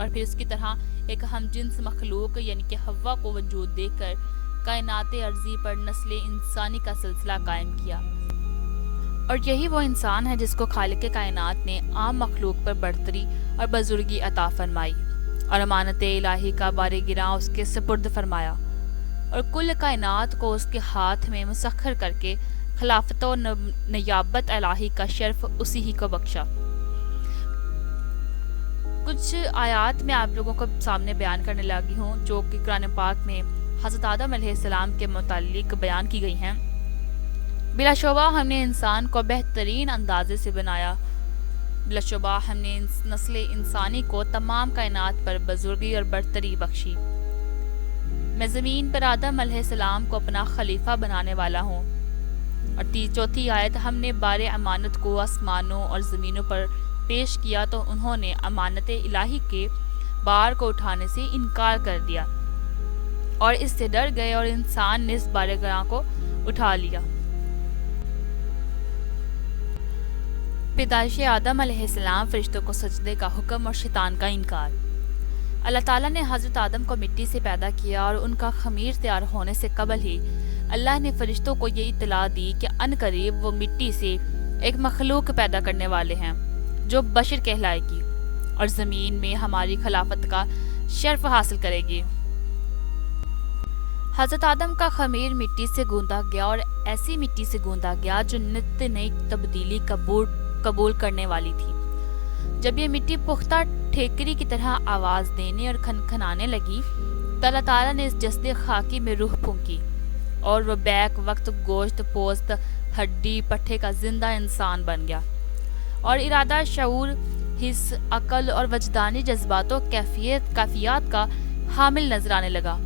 اور پھر اس کی طرح ایک ہم جنس مخلوق یعنی کہ حوا کو وجود دے کر کائنات ارضی پر نسل انسانی کا سلسلہ قائم کیا۔ اور یہی وہ انسان ہے جس کو خالق کائنات نے عام مخلوق پر برتری اور بزرگی عطا فرمائی اور امانت الہی کا بار گراں اس کے سپرد فرمایا اور کل کائنات کو اس کے ہاتھ میں مسخر کر کے خلافت و نیابت الہی کا شرف اسی ہی کو بخشا۔ کچھ آیات میں آپ لوگوں کو سامنے بیان کرنے لگی ہوں جو کہ قرآن پاک میں حضرت آدم علیہ السلام کے متعلق بیان کی گئی ہیں۔ بلا شبہ ہم نے انسان کو بہترین اندازے سے بنایا، بلا شبہ ہم نے نسل انسانی کو تمام کائنات پر بزرگی اور برتری بخشی۔ میں زمین پر آدم علیہ السلام کو اپنا خلیفہ بنانے والا ہوں۔ اور چوتھی آیت، ہم نے بار امانت کو آسمانوں اور زمینوں پر پیش کیا تو انہوں نے امانت الہی کے بار کو اٹھانے سے انکار کر دیا اور اس سے ڈر گئے اور انسان نے اس بار گراں کو اٹھا لیا۔ پیدائش آدم علیہ السلام، فرشتوں کو سجدے کا حکم اور شیطان کا انکار۔ اللہ تعالیٰ نے حضرت آدم کو مٹی سے پیدا کیا اور ان کا خمیر تیار ہونے سے قبل ہی اللہ نے فرشتوں کو یہ اطلاع دی کہ عنقریب وہ مٹی سے ایک مخلوق پیدا کرنے والے ہیں جو بشر کہلائے گی اور زمین میں ہماری خلافت کا شرف حاصل کرے گی۔ حضرت آدم کا خمیر مٹی سے گوندا گیا اور ایسی مٹی سے گوندا گیا جو نت نئی تبدیلی قبول کرنے والی تھی۔ جب یہ مٹی پختہ ٹھیکری کی طرح آواز دینے اور کھنکھنانے لگی تو اللہ تعالیٰ نے اس جسد خاکی میں روح پھونکی اور وہ بیک وقت گوشت پوست ہڈی پٹھے کا زندہ انسان بن گیا اور ارادہ، شعور، حس، عقل اور وجدانی جذبات و کیفیات کا حامل نظر آنے لگا۔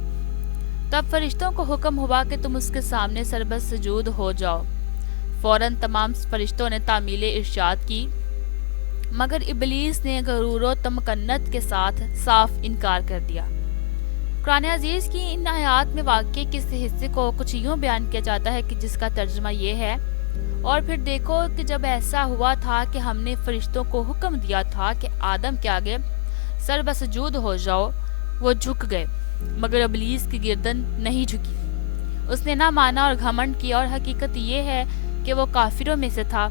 تب فرشتوں کو حکم ہوا کہ تم اس کے سامنے سربت سجود ہو جاؤ۔ فوراً تمام فرشتوں نے تعمیل ارشاد کی، مگر ابلیس نے غرور و تمکنت کے ساتھ صاف انکار کر دیا۔ قرآن عزیز کی ان آیات میں واقعے کے حصے کو کچھ یوں بیان کیا جاتا ہے کہ جس کا ترجمہ یہ ہے، اور پھر دیکھو کہ جب ایسا ہوا تھا کہ ہم نے فرشتوں کو حکم دیا تھا کہ آدم کے آگے سر بسجود ہو جاؤ، وہ جھک گئے، مگر ابلیس کی گردن نہیں جھکی۔ اس نے نہ مانا اور گھمنڈ کیا، اور حقیقت یہ ہے کہ وہ کافروں میں سے تھا۔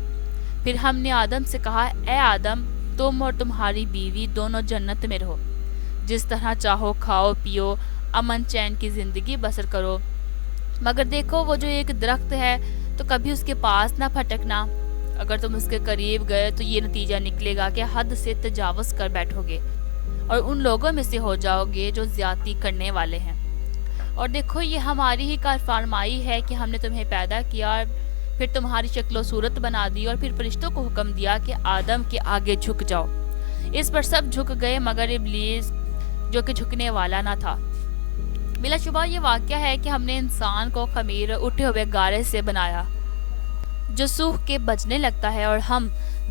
پھر ہم نے آدم سے کہا، اے آدم، تم اور تمہاری بیوی دونوں جنت میں رہو، جس طرح چاہو کھاؤ پیو، امن چین کی زندگی بسر کرو، مگر دیکھو وہ جو ایک درخت ہے تو کبھی اس کے پاس نہ پھٹکنا، اگر تم اس کے قریب گئے تو یہ نتیجہ نکلے گا کہ حد سے تجاوز کر بیٹھو گے اور ان لوگوں میں سے ہو جاؤ گے جو زیادتی کرنے والے ہیں۔ اور دیکھو یہ ہماری ہی کار فرمائی ہے کہ ہم نے تمہیں پیدا کیا اور پھر تمہاری شکل و صورت بنا دی اور پھر فرشتوں کو حکم دیا کہ آدم کے آگے جھک جاؤ۔ اس پر سب جھک گئے مگر ابلیس جو کہ جھکنے والا نہ تھا۔ بلا شبہ یہ واقعہ ہے کہ ہم نے انسان کو خمیر اٹھے ہوئے گارے سے بنایا جو سوکھ کے بجنے لگتا ہے، اور ہم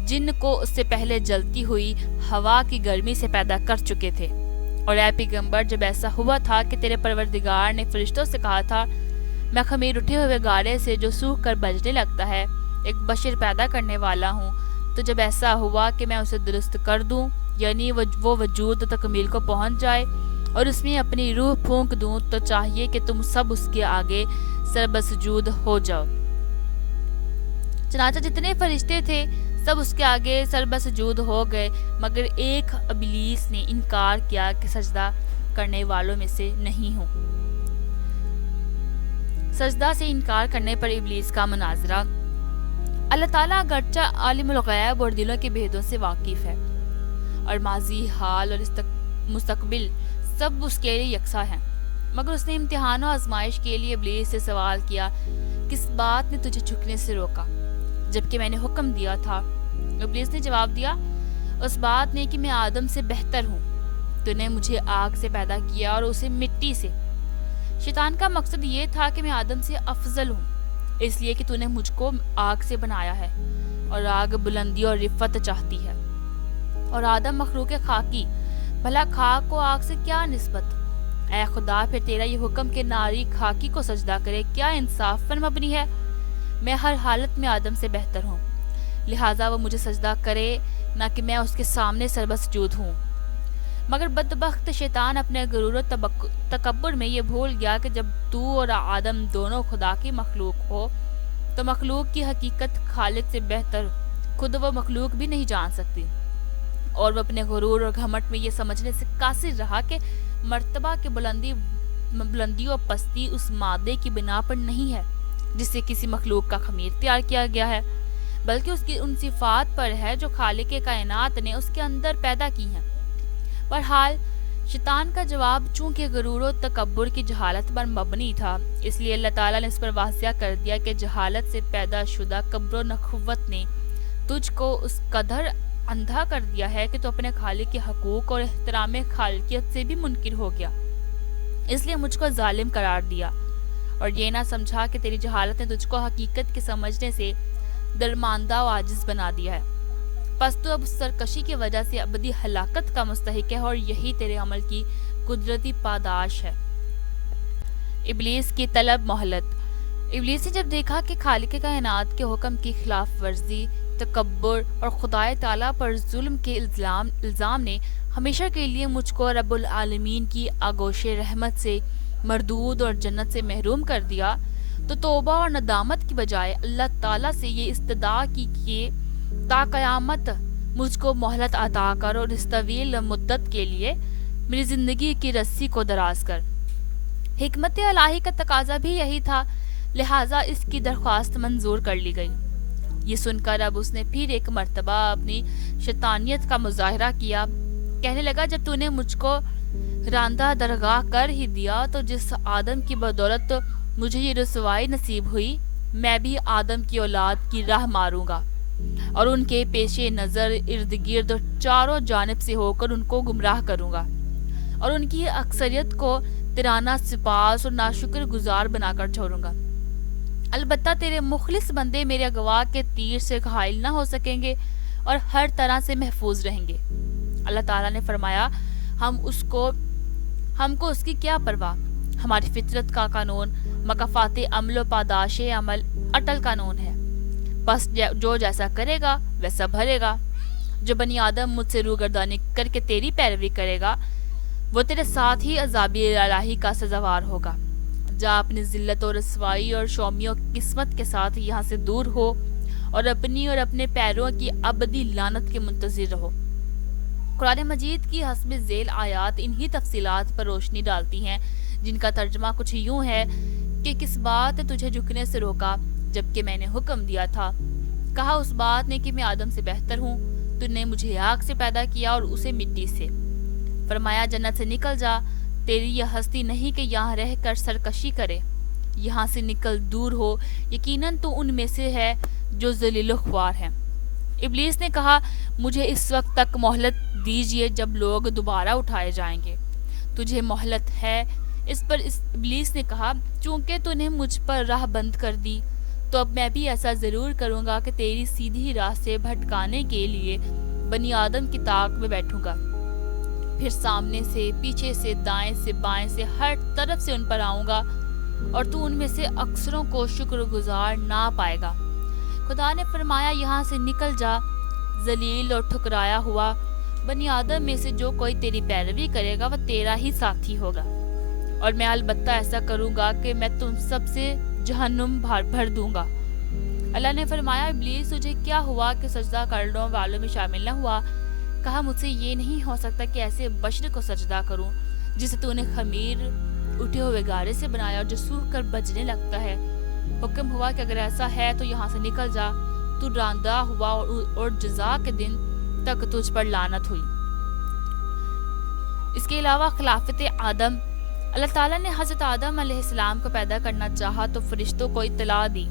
جن کو اس سے پہلے جلتی ہوئی ہوا کی گرمی سے پیدا کر چکے تھے۔ اور اے پیغمبر، جب ایسا ہوا تھا کہ تیرے پروردگار نے فرشتوں سے کہا تھا، میں خمیر اٹھے ہوئے گارے سے جو سوکھ کر بجنے لگتا ہے ایک بشر پیدا کرنے والا ہوں، تو جب ایسا ہوا کہ میں اسے درست کر دوں، یعنی وہ وجود تکمیل کو پہنچ جائے اور اس میں اپنی روح پھونک دوں، تو چاہیے کہ تم سب اس کے آگے سربسجود ہو جاؤ۔ چنانچہ جتنے فرشتے تھے سب اس کے آگے سربسجود ہو گئے، مگر ایک ابلیس نے انکار کیا کہ سجدہ کرنے والوں میں سے نہیں ہوں۔ سجدہ سے انکار کرنے پر ابلیس کا مناظرہ۔ اللہ تعالیٰ اگرچہ عالم الغیب اور دلوں کے بھیدوں سے واقف ہے، اور ماضی، حال اور مستقبل سب اس کے لیے یکساں ہیں، مگر اس نے امتحان و آزمائش کے لیے ابلیس سے سوال کیا، کس بات نے تجھے جھکنے سے روکا جبکہ میں نے حکم دیا تھا؟ ابلیس نے جواب دیا، اس بات نے کہ میں آدم سے بہتر ہوں، تو نے مجھے آگ سے پیدا کیا اور اسے مٹی سے۔ شیطان کا مقصد یہ تھا کہ میں آدم سے افضل ہوں، اس لیے کہ تو نے مجھ کو آگ سے بنایا ہے، اور آگ بلندی اور رفت چاہتی ہے، اور آدم مخلوق خاکی، بھلا خاک کو آگ سے کیا نسبت؟ اے خدا، پھر تیرا یہ حکم کہ ناری خاکی کو سجدہ کرے کیا انصاف پر مبنی ہے؟ میں ہر حالت میں آدم سے بہتر ہوں، لہٰذا وہ مجھے سجدہ کرے، نہ کہ میں اس کے سامنے سربسجود ہوں۔ مگر بدبخت شیطان اپنے غرور و تکبر میں یہ بھول گیا کہ جب تو اور آدم دونوں خدا کی مخلوق ہو تو مخلوق کی حقیقت خالق سے بہتر خود وہ مخلوق بھی نہیں جان سکتی، اور وہ اپنے غرور اور گھمٹ میں یہ سمجھنے سے قاصر رہا کہ مرتبہ کی بلندی اور پستی اس مادے کی بنا پر نہیں ہے جس سے کسی مخلوق کا خمیر تیار کیا گیا ہے، بلکہ اس کی ان صفات پر ہے جو خالق کائنات نے اس کے اندر پیدا کی ہیں۔ بہرحال شیطان کا جواب چونکہ غرور و تکبر کی جہالت پر مبنی تھا، اس لیے اللہ تعالیٰ نے اس پر واضح کر دیا کہ جہالت سے پیدا شدہ کبر و نخوت نے تجھ کو اس قدر اندھا کر دیا ہے کہ تو اپنے خالق کے حقوق اور احترام خالقیت سے بھی منکر ہو گیا، اس لیے مجھ کو ظالم قرار دیا اور یہ نہ سمجھا کہ تیری جہالت نے تجھ کو حقیقت کے سمجھنے سے درماندہ و عاجز بنا دیا ہے، پس تو اب اس سرکشی کی وجہ سے ابدی ہلاکت کا مستحق ہے اور یہی تیرے عمل کی قدرتی پاداش ہے۔ ابلیس کی طلب مہلت۔ ابلیس نے جب دیکھا کہ خالق کائنات کے حکم کی خلاف ورزی، تکبر اور خدائے تعالیٰ پر ظلم کے الزام نے ہمیشہ کے لیے مجھ کو رب العالمین کی آغوش رحمت سے مردود اور جنت سے محروم کر دیا، تو توبہ اور ندامت کی بجائے اللہ تعالیٰ سے یہ استدعا کی کہ تا قیامت مجھ کو مہلت عطا کر اور اس طویل مدت کے لیے میری زندگی کی رسی کو دراز کر۔ حکمت الہی کا تقاضا بھی یہی تھا، لہٰذا اس کی درخواست منظور کر لی گئی۔ یہ سن کر اب اس نے پھر ایک مرتبہ اپنی شیطانیت کا مظاہرہ کیا، کہنے لگا جب تو نے مجھ کو راندہ درگاہ کر ہی دیا تو جس آدم کی بدولت مجھے یہ رسوائی نصیب ہوئی، میں بھی آدم کی اولاد کی راہ ماروں گا اور ان کے پیش نظر ارد گرد چاروں جانب سے ہو کر ان کو گمراہ کروں گا اور ان کی اکثریت کو ترانہ سپاس اور ناشکر گزار بنا کر چھوڑوں گا۔ البتہ تیرے مخلص بندے میرے اغوا کے تیر سے گھائل نہ ہو سکیں گے اور ہر طرح سے محفوظ رہیں گے۔ اللہ تعالیٰ نے فرمایا ہم کو اس کی کیا پرواہ، ہماری فطرت کا قانون مکافات عمل و پاداش عمل اٹل قانون ہے، بس جو جیسا کرے گا ویسا بھرے گا۔ جو بنی آدم مجھ سے روگردانی کر کے تیری پیروی کرے گا وہ تیرے ساتھ ہی عذاب الہی کا سزاوار ہوگا۔ جا اپنی ذلت اور رسوائی اور شومیوں قسمت کے ساتھ یہاں سے دور ہو اور اپنی اور اپنے پیروں کی ابدی لعنت کے منتظر رہو۔ قرآن مجید کی حسب ذیل آیات انہی تفصیلات پر روشنی ڈالتی ہیں، جن کا ترجمہ کچھ یوں ہے کہ کس بات نے تجھے جھکنے سے روکا جبکہ میں نے حکم دیا تھا؟ کہا اس بات نے کہ میں آدم سے بہتر ہوں، تو نے مجھے آگ سے پیدا کیا اور اسے مٹی سے۔ فرمایا جنت سے نکل جا، تیری یہ ہستی نہیں کہ یہاں رہ کر سرکشی کرے، یہاں سے نکل دور ہو، یقیناً تو ان میں سے ہے جو ذلیل و خوار ہیں۔ ابلیس نے کہا مجھے اس وقت تک مہلت دیجیے جب لوگ دوبارہ اٹھائے جائیں گے، تجھے مہلت ہے۔ اس پر ابلیس نے کہا چونکہ تو نے مجھ پر راہ بند کر دی تو اب میں بھی ایسا ضرور کروں گا کہ تیری سیدھی راہ سے بھٹکانے کے لیے بنی آدم کی طاق میں بیٹھوں گا، پھر سامنے سے، پیچھے سے، دائیں سے، بائیں سے، ہر طرف سے ان پر آؤں گا اور تو ان میں سے اکثروں کو شکر گزار نہ پائے گا۔ خدا نے فرمایا یہاں سے نکل جا، ذلیل اور ٹھکرایا ہوا، بنی آدم میں سے جو کوئی تیری پیروی کرے گا وہ تیرا ہی ساتھی ہوگا، اور میں البتہ ایسا کروں گا کہ میں تم سب سے جہنم بھر دوں گا۔ اللہ نے فرمایا ابلیس تجھے کیا ہوا کہ سجدہ کرنے والوں میں شامل نہ ہوا؟ کہا مجھ سے یہ نہیں ہو سکتا کہ ایسے بشر کو سجدہ کروں جسے تو نے خمیر اٹھے ہوئے گارے سے بنایا اور جو سوکھ کر بجنے لگتا ہے۔ حکم ہوا کہ اگر ایسا ہے تو یہاں سے نکل جا، تو راندہ ہوا اور جزا کے دن تک تجھ پر لعنت ہوئی۔ اس کے علاوہ خلافت آدم، اللہ تعالیٰ نے حضرت آدم علیہ السلام کو پیدا کرنا چاہا تو فرشتوں کو اطلاع دی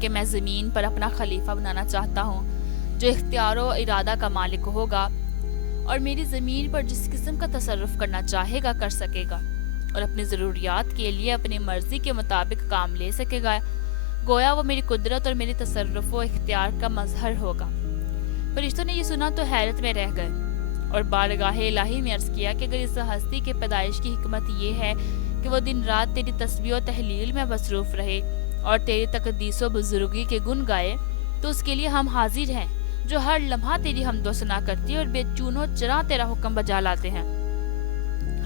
کہ میں زمین پر اپنا خلیفہ بنانا چاہتا ہوں جو اختیار و ارادہ کا مالک ہوگا اور میری زمین پر جس قسم کا تصرف کرنا چاہے گا کر سکے گا اور اپنی ضروریات کے لیے اپنی مرضی کے مطابق کام لے سکے گا، گویا وہ میری قدرت اور میری تصرف و اختیار کا مظہر ہوگا۔ فرشتوں نے یہ سنا تو حیرت میں رہ گئے اور بارگاہ الہی میں عرض کیا کہ اگر اس ہستی کے پیدائش کی حکمت یہ ہے کہ وہ دن رات تیری تسبیح و تحلیل میں مصروف رہے اور تیری تقدیس و بزرگی کے گن گائے تو اس کے لیے ہم حاضر ہیں جو ہر لمحہ تیری حمد و ثنا کرتی اور بے چون و چرا تیرا حکم بجا لاتے ہیں۔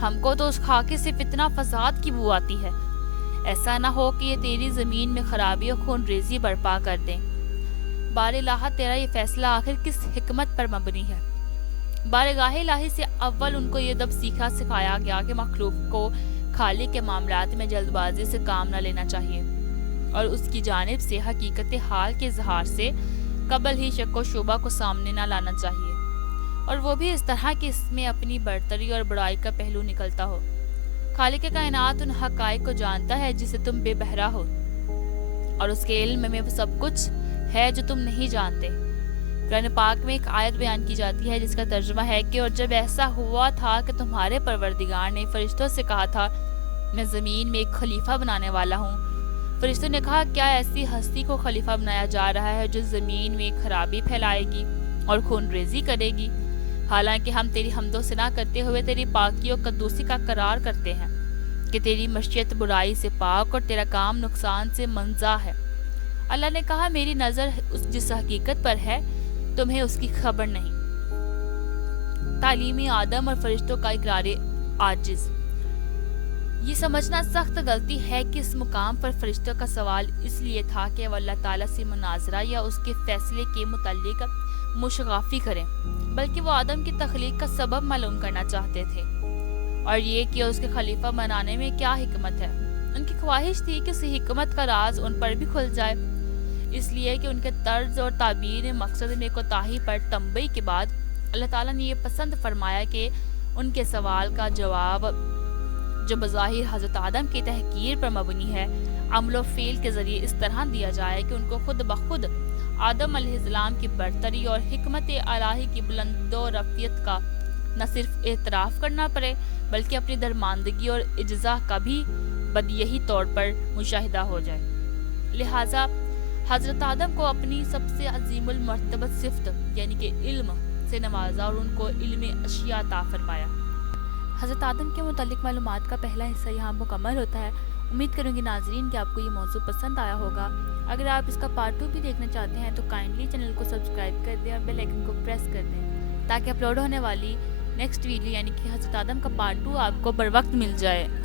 ہم کو تو اس خاکے سے فتنہ فساد کی بو آتی ہے۔ ایسا نہ ہو کہ یہ تیری زمین میں خرابی اور خون ریزی برپا کر دیں۔ بار الہ تیرا یہ فیصلہ آخر کس حکمت پر مبنی ہے؟ بارگاہ الہی سے اول ان کو یہ دب سکھایا گیا کہ مخلوق کو خالق کے معاملات میں جلد بازی سے کام نہ لینا چاہیے اور اس کی جانب سے حقیقت حال کے اظہار سے قبل ہی شک و شبہ کو سامنے نہ لانا چاہیے، اور وہ بھی اس طرح کہ اس میں اپنی برتری اور بڑائی کا پہلو نکلتا ہو۔ خالق کائنات ان حقائق کو جانتا ہے جسے تم بے بہرا ہو، اور اس کے علم میں وہ سب کچھ ہے جو تم نہیں جانتے۔ قرآن پاک میں ایک آیت بیان کی جاتی ہے جس کا ترجمہ ہے کہ اور جب ایسا ہوا تھا کہ تمہارے پروردگار نے فرشتوں سے کہا تھا میں زمین میں ایک خلیفہ بنانے والا ہوں، فرشتوں نے کہا کیا ایسی ہستی کو خلیفہ بنایا جا رہا ہے جو زمین میں خرابی پھیلائے گی اور خون ریزی کرے گی، حالانکہ ہم تیری حمد و ثنا کرتے ہوئے تیری پاکی و قدوسی کا قرار کرتے ہیں کہ تیری مشیت برائی سے پاک اور تیرا کام نقصان سے منزہ ہے۔ اللہ نے کہا میری نظر جس حقیقت پر ہے تمہیں اس کی خبر نہیں۔ تعلیم آدم اور فرشتوں کا اقرار عاجز۔ یہ سمجھنا سخت غلطی ہے کہ اس مقام پر فرشتوں کا سوال اس لیے تھا کہ وہ اللہ تعالیٰ سے مناظرہ یا اس کے فیصلے کے متعلق مشغافی کریں، بلکہ وہ آدم کی تخلیق کا سبب معلوم کرنا چاہتے تھے، اور یہ کہ اس کے خلیفہ بنانے میں کیا حکمت ہے۔ ان کی خواہش تھی کہ اس حکمت کا راز ان پر بھی کھل جائے، اس لیے کہ ان کے طرز اور تعبیر مقصد میں کوتاہی پر تنبیہ کے بعد اللہ تعالیٰ نے یہ پسند فرمایا کہ ان کے سوال کا جواب جو بظاہر حضرت آدم کی تحقیر پر مبنی ہے، عمل و فعل کے ذریعے اس طرح دیا جائے کہ ان کو خود بخود آدم علیہ السلام کی برتری اور حکمت الہی کی بلند و رفیعت کا نہ صرف اعتراف کرنا پڑے بلکہ اپنی درماندگی اور اجزا کا بھی بدیہی طور پر مشاہدہ ہو جائے۔ لہٰذا حضرت آدم کو اپنی سب سے عظیم المرتبت صفت یعنی کہ علم سے نوازا اور ان کو علم اشیاء عطا فرمایا۔ حضرت آدم کے متعلق معلومات کا پہلا حصہ یہاں مکمل ہوتا ہے۔ امید کروں گی ناظرین کہ آپ کو یہ موضوع پسند آیا ہوگا۔ اگر آپ اس کا پارٹ 2 بھی دیکھنا چاہتے ہیں تو کائنڈلی چینل کو سبسکرائب کر دیں اور بیل آئکن کو پریس کر دیں تاکہ اپلوڈ ہونے والی نیکسٹ ویڈیو یعنی کہ حضرت آدم کا پارٹ 2 آپ کو بر وقت مل جائے۔